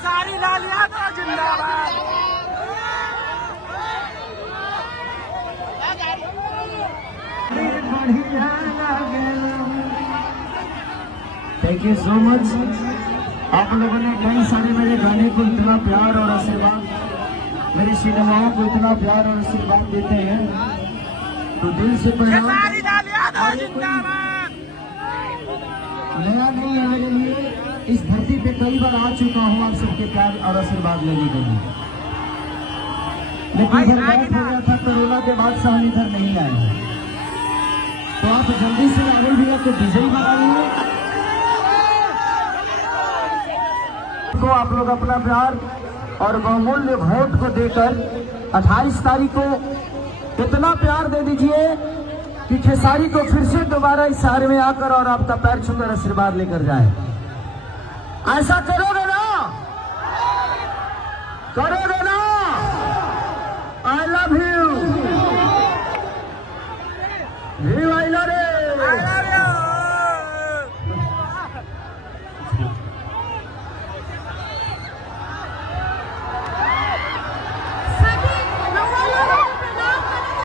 खेसारी लाल यादव जिंदाबाद। Thank you so much. आप लोगों ने कई सारे मेरे गाने को इतना प्यार और आशीर्वाद, मेरी सिनेमाओं को इतना प्यार और आशीर्वाद देते हैं, तो दिल से खेसारी लाल यादव जिंदाबाद। नया नहीं है मेरे लिए, इस धरती पे कई बार आ चुका हूँ आप सबके प्यार और आशीर्वाद लेने के लिए, लेकिन जब बैठ हो गया था कोरोना के बाद से हम इधर नहीं आए। तो आप जल्दी से राहुल भैया को डीजल बना लीजिए। तो आप लोग अपना प्यार और बहुमूल्य वोट को देकर 28 तारीख को इतना प्यार दे दीजिए कि खेसारी को फिर से दोबारा इस शहर में आकर और आपका पैर छूकर आशीर्वाद लेकर जाए। ऐसा करोगे ना? करोगे ना? I love you.